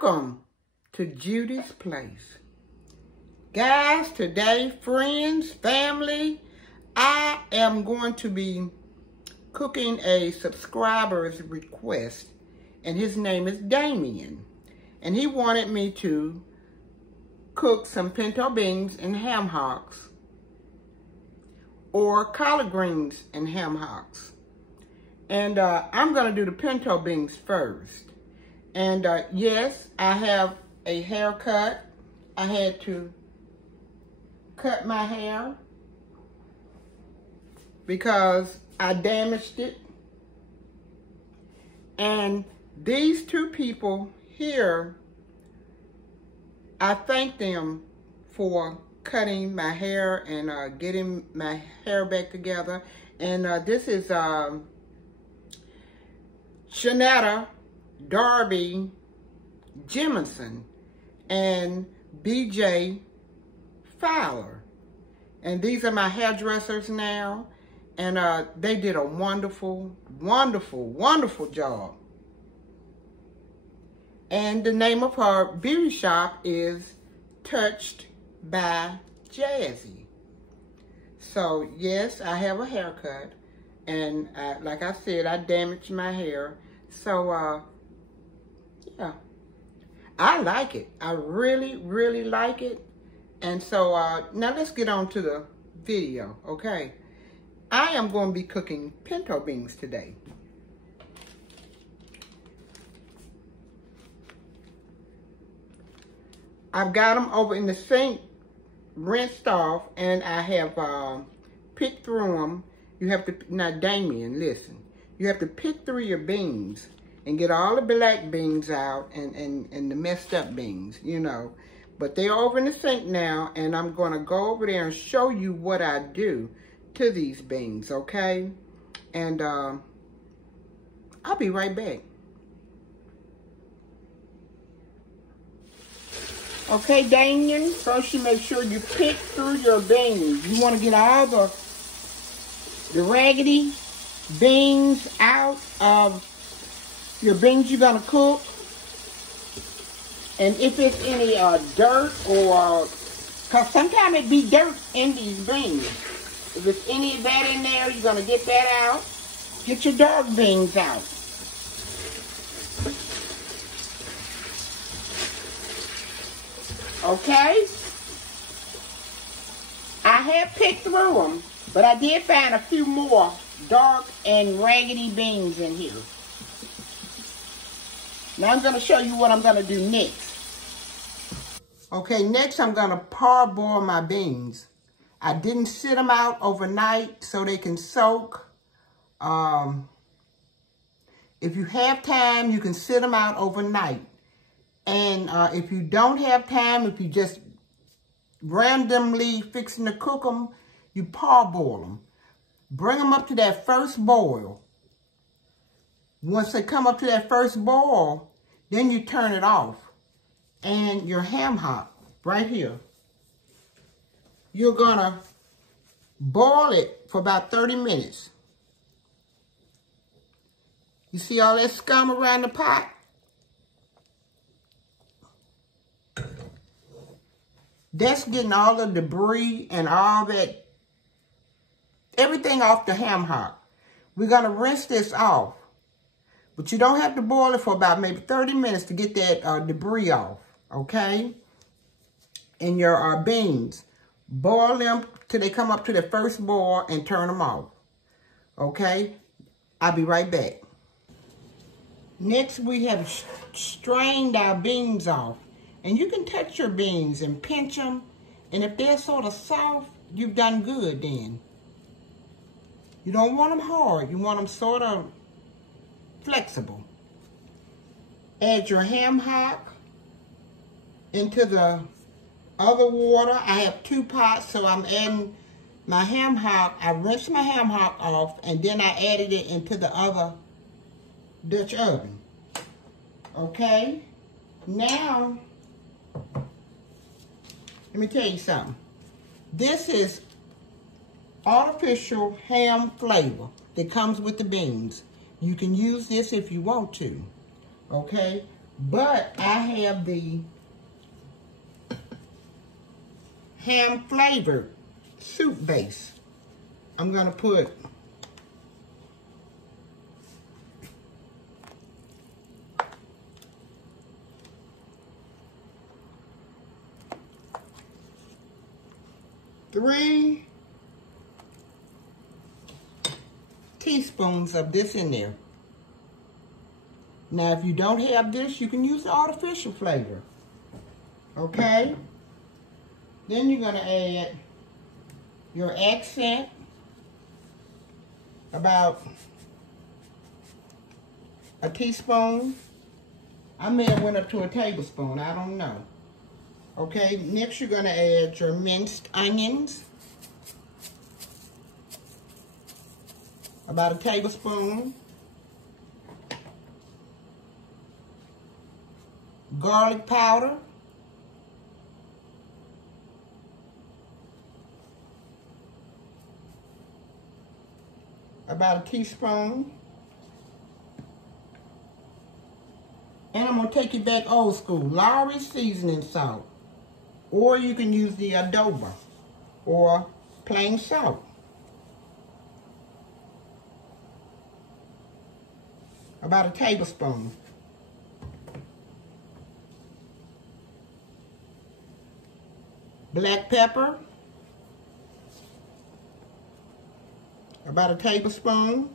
Welcome to Judy's Place. Guys, today, friends, family, I am going to be cooking a subscriber's request, and his name is Damien. And he wanted me to cook some pinto beans and ham hocks, or collard greens and ham hocks. And I'm going to do the pinto beans first. And yes, I have a haircut. I had to cut my hair because I damaged it. And these two people here, I thank them for cutting my hair and getting my hair back together. And this is Shanetta Darby Jemison and BJ Fowler. And these are my hairdressers now. And they did a wonderful, wonderful, wonderful job. And the name of her beauty shop is Touched by Jazzy. So, yes, I have a haircut. And like I said, I damaged my hair. So, yeah, I like it. I really, really like it. And so, now let's get on to the video, okay? I am going to be cooking pinto beans today. I've got them over in the sink, rinsed off, and I have picked through them. You have to, now Damien, listen. You have to pick through your beans and get all the black beans out and the messed up beans, you know. But they're over in the sink now, and I'm going to go over there and show you what I do to these beans, okay? And I'll be right back. Okay, Damien, first you make sure you pick through your beans. You want to get all the raggedy beans out of your beans you're going to cook. And if it's any dirt or, because sometimes it be dirt in these beans. If it's any of that in there, you're going to get that out. Get your dark beans out. Okay? I have picked through them, but I did find a few more dark and raggedy beans in here. Now I'm going to show you what I'm going to do next. Okay, next I'm going to parboil my beans. I didn't sit them out overnight so they can soak. If you have time, you can sit them out overnight. And if you don't have time, if you just randomly fixing to cook them, you parboil them. Bring them up to that first boil. Once they come up to that first boil, then you turn it off. And your ham hock, right here, you're gonna boil it for about 30 minutes. You see all that scum around the pot? That's getting all the debris and all that, everything off the ham hock. We're gonna rinse this off. But you don't have to boil it for about maybe 30 minutes to get that debris off, okay? And your beans, boil them till they come up to the first boil and turn them off, okay? I'll be right back. Next, we have strained our beans off. And you can touch your beans and pinch them. And if they're sort of soft, you've done good then. You don't want them hard. You want them sort of flexible. Add your ham hock into the other water. I have 2 pots, so I'm adding my ham hock. I rinsed my ham hock off, and then I added it into the other Dutch oven. Okay? Now, let me tell you something. This is artificial ham flavor that comes with the beans. You can use this if you want to, okay? But I have the ham flavored soup base. I'm gonna put three teaspoons of this in there. Now, if you don't have this, you can use the artificial flavor. Okay? Then you're going to add your accent, about a teaspoon. I may have went up to a tablespoon. I don't know. Okay? Next, you're going to add your minced onions, about a tablespoon. Garlic powder, about a teaspoon. And I'm going to take you back old school. Lawry's seasoning salt. Or you can use the adobo or plain salt. About a tablespoon. Black pepper, about a tablespoon.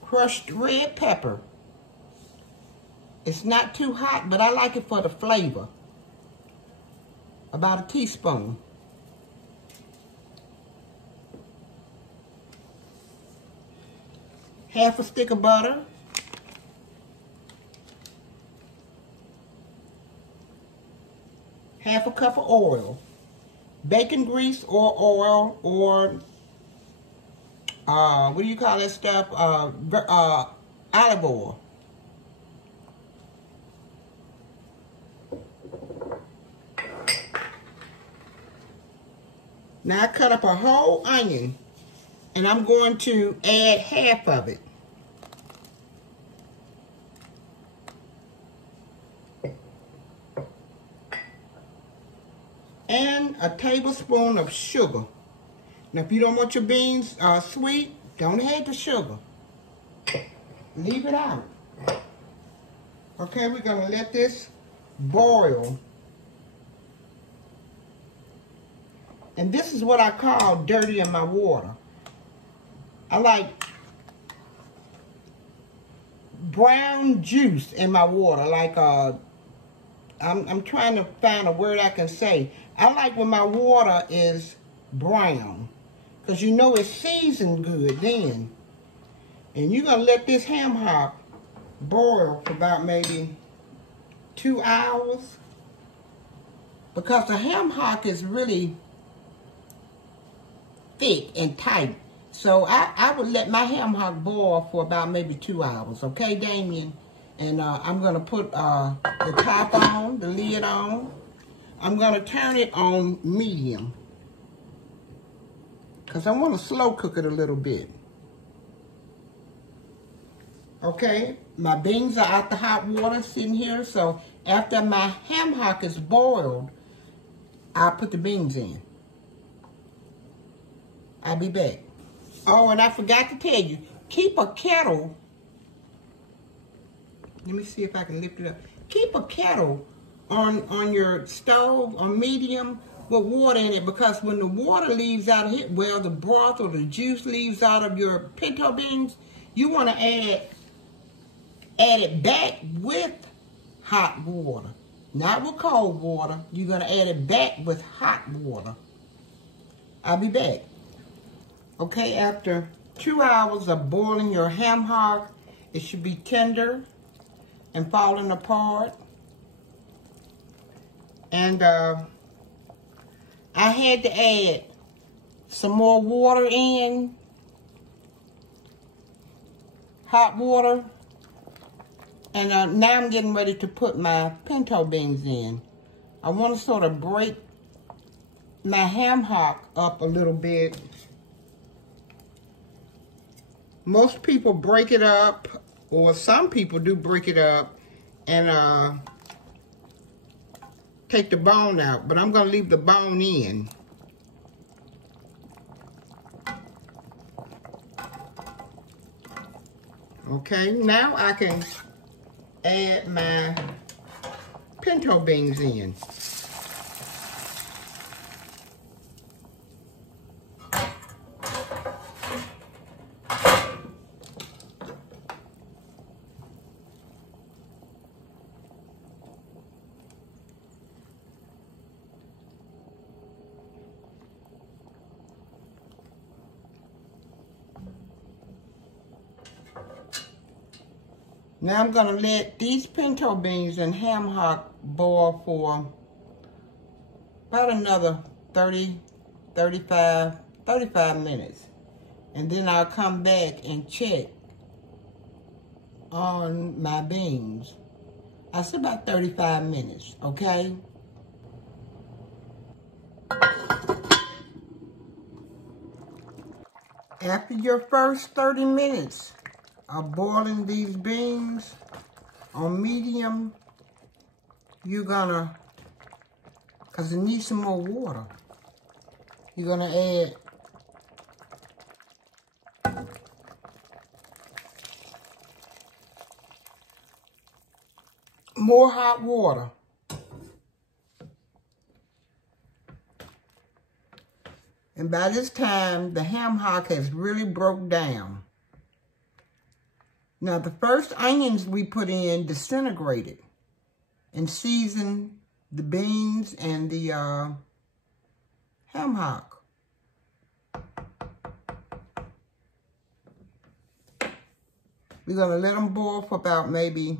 Crushed red pepper. It's not too hot, but I like it for the flavor. About a teaspoon. Half a stick of butter. Half a cup of oil, bacon grease or oil, or what do you call that stuff? Olive oil. Now I cut up a whole onion, and I'm going to add half of it. And a tablespoon of sugar. Now, if you don't want your beans sweet, don't add the sugar. Leave it out. Okay, we're going to let this boil. And this is what I call dirty in my water. I like brown juice in my water, like I'm trying to find a word I can say. I like when my water is brown, because you know it's seasoned good then. And you're going to let this ham hock boil for about maybe 2 hours, because the ham hock is really thick and tight. So I would let my ham hock boil for about maybe 2 hours. Okay, Damien? And I'm going to put the top on, the lid on. I'm going to turn it on medium, because I want to slow cook it a little bit. Okay, my beans are out the hot water sitting here. So after my ham hock is boiled, I'll put the beans in. I'll be back. Oh, and I forgot to tell you, keep a kettle. Let me see if I can lift it up. Keep a kettle on your stove on medium with water in it, because when the water leaves out of it, well, the broth or the juice leaves out of your pinto beans, you want to add it back with hot water. Not with cold water. You're going to add it back with hot water. I'll be back. Okay, after 2 hours of boiling your ham hock, it should be tender and falling apart. And I had to add some more water in, hot water. And now I'm getting ready to put my pinto beans in. I want to sort of break my ham hock up a little bit Most people break it up, or some people do break it up and take the bone out, but I'm gonna leave the bone in. Okay, now I can add my pinto beans in. Now I'm gonna let these pinto beans and ham hock boil for about another 35 minutes. And then I'll come back and check on my beans. I said about 35 minutes, okay? After your first 30 minutes of boiling these beans on medium, you're gonna, because it needs some more water, you're gonna add more hot water. And by this time, the ham hock has really broke down. Now, the first onions we put in disintegrated and seasoned the beans and the ham hock. We're going to let them boil for about maybe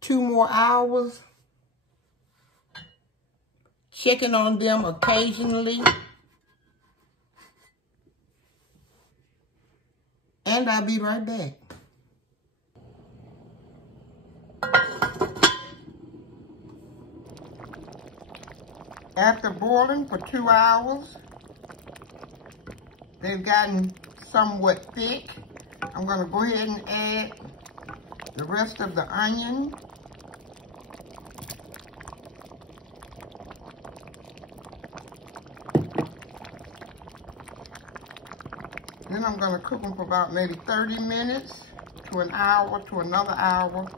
2 more hours. Checking on them occasionally. And I'll be right back. After boiling for 2 hours, they've gotten somewhat thick. I'm going to go ahead and add the rest of the onion. Then I'm going to cook them for about maybe 30 minutes to an hour to another hour.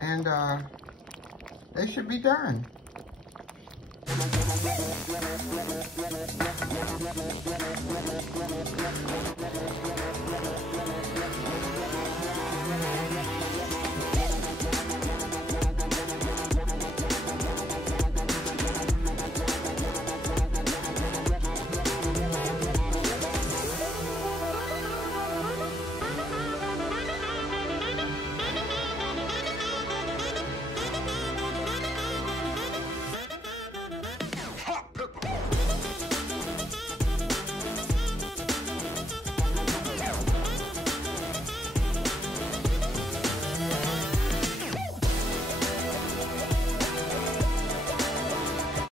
And they should be done.